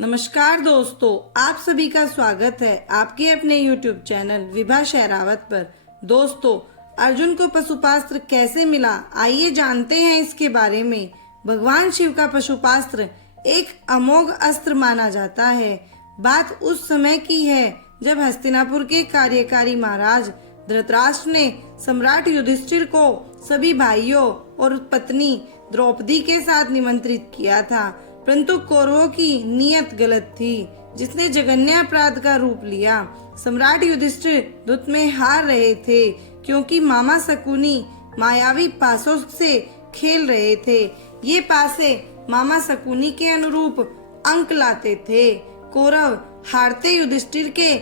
नमस्कार दोस्तों, आप सभी का स्वागत है आपके अपने YouTube चैनल विभा शेरावत पर। दोस्तों, अर्जुन को पशुपास्त्र कैसे मिला, आइए जानते हैं इसके बारे में। भगवान शिव का पशुपास्त्र एक अमोघ अस्त्र माना जाता है। बात उस समय की है जब हस्तिनापुर के कार्यकारी महाराज धृतराष्ट्र ने सम्राट युधिष्ठिर को सभी भाइयों और पत्नी द्रौपदी के साथ निमंत्रित किया था, परंतु कौरवों की नीयत गलत थी, जिसने जघन्य अपराध का रूप लिया। सम्राट युधिष्ठिर युद्ध में हार रहे थे क्योंकि मामा शकुनी मायावी पासों से खेल रहे थे। ये पासे मामा शकुनी के अनुरूप अंक लाते थे। कौरव हारते युधिष्ठिर के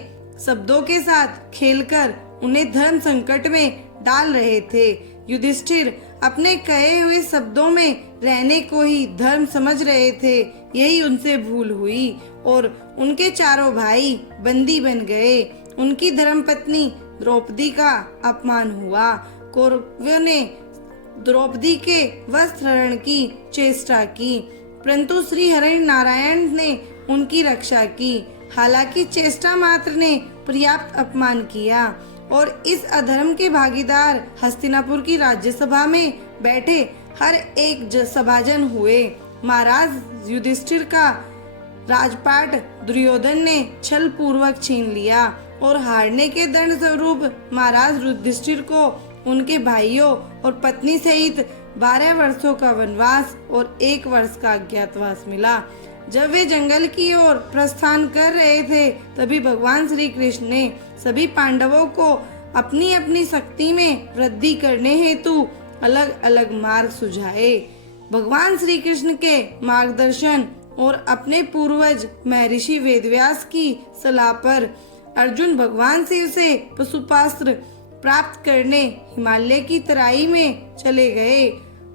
शब्दों के साथ खेलकर उन्हें धर्म संकट में डाल रहे थे। युधिष्ठिर अपने कहे हुए शब्दों में रहने को ही धर्म समझ रहे थे। यही उनसे भूल हुई और उनके चारों भाई बंदी बन गए। उनकी धर्मपत्नी द्रौपदी का अपमान हुआ। कौरवों ने द्रौपदी के वस्त्रहरण की चेष्टा की, परंतु श्री हरि नारायण ने उनकी रक्षा की। हालांकि चेष्टा मात्र ने पर्याप्त अपमान किया और इस अधर्म के भागीदार हस्तिनापुर की राज्यसभा में बैठे हर एक सभाजन हुए। महाराज युधिष्ठिर का राजपाट दुर्योधन ने छल पूर्वक छीन लिया और हारने के दंड स्वरूप महाराज युधिष्ठिर को उनके भाइयों और पत्नी सहित 12 वर्षों का वनवास और 1 वर्ष का अज्ञातवास मिला। जब वे जंगल की ओर प्रस्थान कर रहे थे, तभी भगवान श्री कृष्ण ने सभी पांडवों को अपनी अपनी शक्ति में वृद्धि करने हेतु अलग अलग मार्ग सुझाए। भगवान श्री कृष्ण के मार्गदर्शन और अपने पूर्वज महर्षि वेदव्यास की सलाह पर अर्जुन भगवान शिव से पशुपास्त्र प्राप्त करने हिमालय की तराई में चले गए।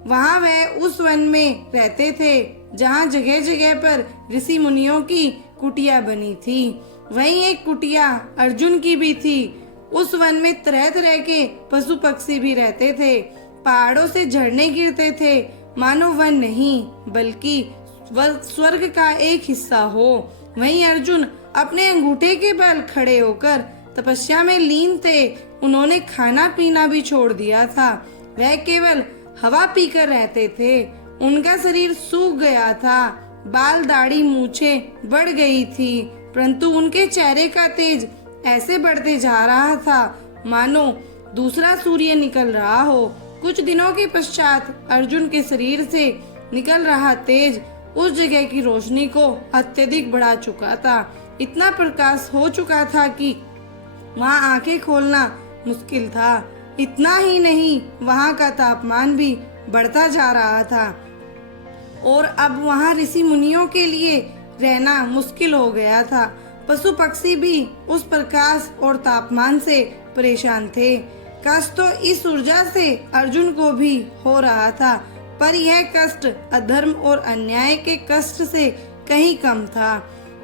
वहां वह उस वन में रहते थे जहां जगह जगह पर ऋषि मुनियों की कुटिया बनी थी। वहीं एक कुटिया अर्जुन की भी थी। उस वन में तरह तरह के पशु पक्षी भी रहते थे। पहाड़ों से झरने गिरते थे, मानो वन नहीं बल्कि स्वर्ग का एक हिस्सा हो। वहीं अर्जुन अपने अंगूठे के बल खड़े होकर तपस्या में लीन थे। उन्होंने खाना पीना भी छोड़ दिया था। वह केवल हवा पीकर रहते थे। उनका शरीर सूख गया था, बाल दाढ़ी मूछें बढ़ गई थी, परंतु उनके चेहरे का तेज ऐसे बढ़ते जा रहा था मानो दूसरा सूर्य निकल रहा हो। कुछ दिनों के पश्चात अर्जुन के शरीर से निकल रहा तेज उस जगह की रोशनी को अत्यधिक बढ़ा चुका था। इतना प्रकाश हो चुका था कि वहां आंखें खोलना मुश्किल था। इतना ही नहीं, वहां का तापमान भी बढ़ता जा रहा था और अब वहां ऋषि मुनियों के लिए रहना मुश्किल हो गया था। पशु पक्षी भी उस प्रकाश और तापमान से परेशान थे। कष्ट तो इस ऊर्जा से अर्जुन को भी हो रहा था, पर यह कष्ट अधर्म और अन्याय के कष्ट से कहीं कम था।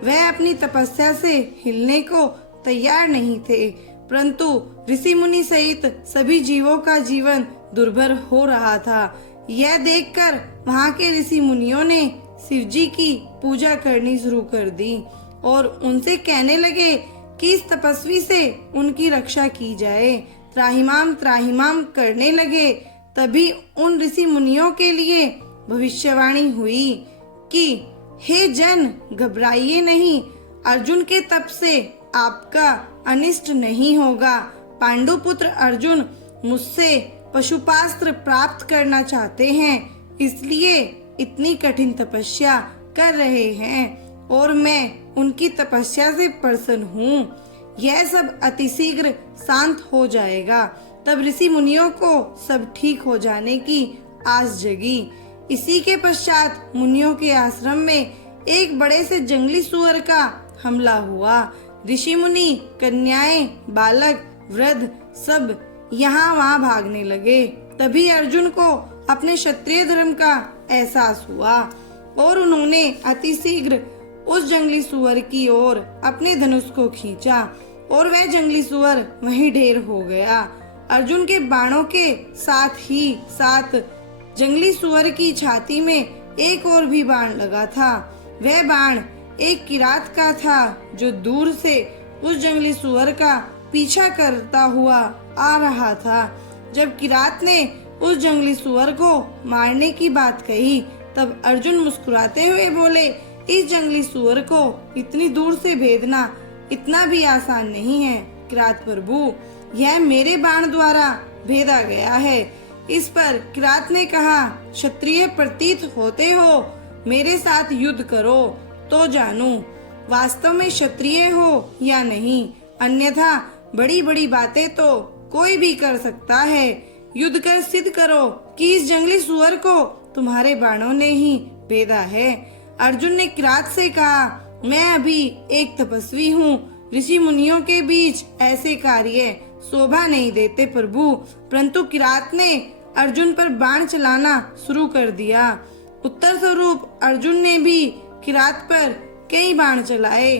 वह अपनी तपस्या से हिलने को तैयार नहीं थे, परंतु ऋषि मुनि सहित सभी जीवों का जीवन दुर्भर हो रहा था। यह देखकर वहां के ऋषि मुनियों ने शिव जी की पूजा करनी शुरू कर दी और उनसे कहने लगे कि इस तपस्वी से उनकी रक्षा की जाए। त्राहिमाम त्राहिमाम करने लगे। तभी उन ऋषि मुनियों के लिए भविष्यवाणी हुई कि हे जन, घबराइए नहीं, अर्जुन के तप से आपका अनिष्ट नहीं होगा। पांडुपुत्र अर्जुन मुझसे पशुपास्त्र प्राप्त करना चाहते हैं, इसलिए इतनी कठिन तपस्या कर रहे हैं और मैं उनकी तपस्या से प्रसन्न हूँ। यह सब अतिशीघ्र शांत हो जाएगा। तब ऋषि मुनियों को सब ठीक हो जाने की आस जगी। इसी के पश्चात मुनियों के आश्रम में एक बड़े से जंगली सुअर का हमला हुआ। ऋषि मुनि, कन्याएं, बालक, वृद्ध सब यहाँ वहाँ भागने लगे। तभी अर्जुन को अपने क्षत्रिय धर्म का एहसास हुआ और उन्होंने अतिशीघ्र उस जंगली सुअर की ओर अपने धनुष को खींचा और वह जंगली सुअर वहीं ढेर हो गया। अर्जुन के बाणों के साथ ही साथ जंगली सुअर की छाती में एक और भी बाण लगा था। वह बाण एक किरात का था जो दूर से उस जंगली सुअर का पीछा करता हुआ आ रहा था। जब किरात ने उस जंगली सुअर को मारने की बात कही तब अर्जुन मुस्कुराते हुए बोले, इस जंगली सुअर को इतनी दूर से भेदना इतना भी आसान नहीं है किरात प्रभु, यह मेरे बाण द्वारा भेदा गया है। इस पर किरात ने कहा, क्षत्रिय प्रतीत होते हो, मेरे साथ युद्ध करो तो जानूं वास्तव में क्षत्रिय हो या नहीं, अन्यथा बड़ी बड़ी बातें तो कोई भी कर सकता है। युद्ध कर सिद्ध करो कि इस जंगली सुअर को तुम्हारे बाणों ने ही भेदा है। अर्जुन ने किरात से कहा, मैं अभी एक तपस्वी हूँ, ऋषि मुनियों के बीच ऐसे कार्य शोभा नहीं देते प्रभु। परंतु किरात ने अर्जुन पर बाण चलाना शुरू कर दिया। उत्तर स्वरूप अर्जुन ने भी किरात पर कई बाण चलाए,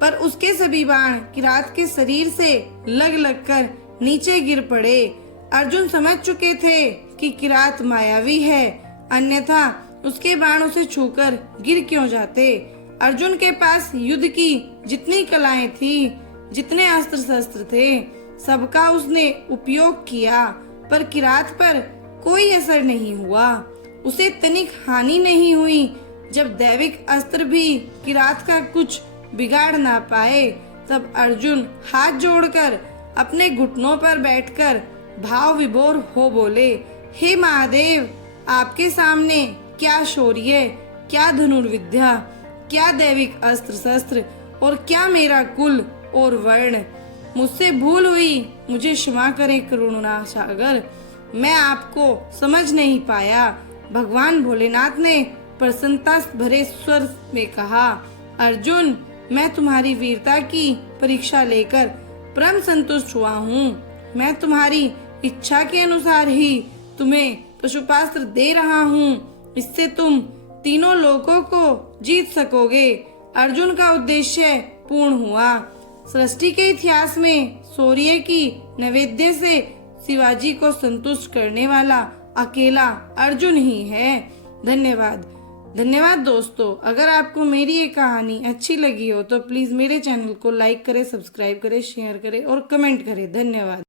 पर उसके सभी बाण किरात के शरीर से लग लग कर नीचे गिर पड़े। अर्जुन समझ चुके थे कि किरात मायावी है, अन्यथा उसके बाण उसे छूकर गिर क्यों जाते। अर्जुन के पास युद्ध की जितनी कलाएं थी, जितने अस्त्र शस्त्र थे, सबका उसने उपयोग किया, पर किरात पर कोई असर नहीं हुआ। उसे तनिक हानि नहीं हुई। जब दैविक अस्त्र भी किरात का कुछ बिगाड़ ना पाए, तब अर्जुन हाथ जोड़कर अपने घुटनों पर बैठकर भाव विभोर हो बोले, हे महादेव, आपके सामने क्या शौर्य, क्या धनुर्विद्या, क्या दैविक अस्त्र शस्त्र और क्या मेरा कुल और वर्ण। मुझसे भूल हुई, मुझे क्षमा करें करुणा सागर, मैं आपको समझ नहीं पाया। भगवान भोलेनाथ ने प्रसन्नता भरे स्वर में कहा, अर्जुन, मैं तुम्हारी वीरता की परीक्षा लेकर परम संतुष्ट हुआ हूँ। मैं तुम्हारी इच्छा के अनुसार ही तुम्हें पशुपास्त्र दे रहा हूँ, इससे तुम तीनों लोकों को जीत सकोगे। अर्जुन का उद्देश्य पूर्ण हुआ। सृष्टि के इतिहास में शौर्य की नैवेद्य से शिवाजी को संतुष्ट करने वाला अकेला अर्जुन ही है। धन्यवाद दोस्तों। अगर आपको मेरी ये कहानी अच्छी लगी हो तो प्लीज मेरे चैनल को लाइक करें, सब्सक्राइब करें, शेयर करें और कमेंट करें। धन्यवाद।